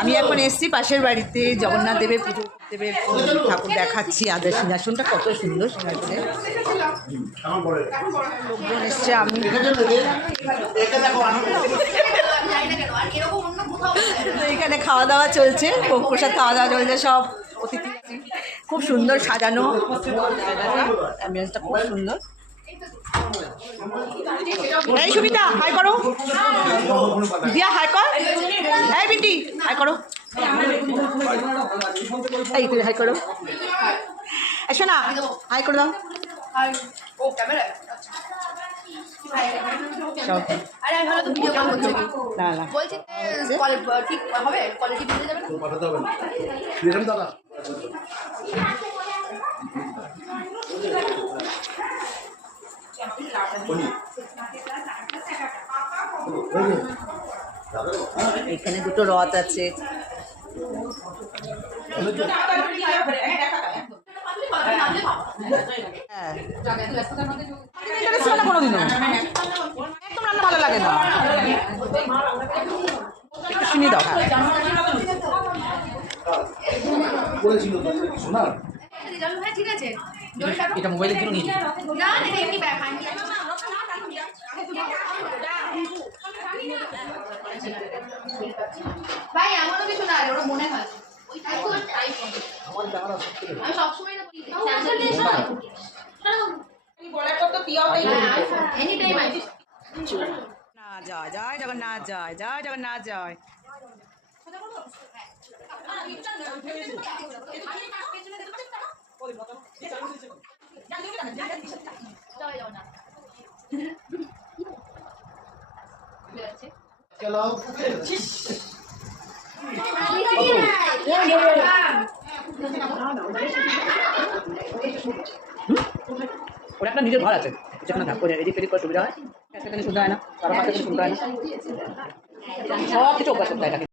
আমি এখন এসেছি পাশের বাড়িতে জগন্নাথ দেবের পুজো দেবের ঠাকুর দেখাচ্ছি। আদের সিংহাসনটা কত সুন্দর সিংহাসনে লোকজন এসছে। আমি এখানে খাওয়া দাওয়া চলছে, ভোগ প্রসাদ খাওয়া দাওয়া চলছে। সব অতিথি খুব সুন্দর সাজানো জায়গাটা, অ্যাম্বিয়েন্সটা খুব সুন্দর। এই সুমিতা হাই করো, দিয়া হাই কর, এই বিটি হাই করো, এই তুই হাই করো, এসো না হাই করে দাও। এখানে দুটো রথ আছে। কোনোদিনও একদম রান্না ভালো লাগে না, একটু শুনি দাও। ঠিক আছে, এটা মোবাইলের জন্য নিয়ে ভাই আমারও কিছু না, ওরা মনে হয় আমি সবসময় না জয় জয় জগন্নাথ, জয় জয় জগন্নাথ, জয়। ওর একটা নিজের ঘর আছে, যেখানে থাকো এদিক এদিক করে সুবিধা হয়, সেখানে শুনতে হয় না, কারো কাছে শুনতে হয় না, সব কিছু অভ্যাস করতে হয়।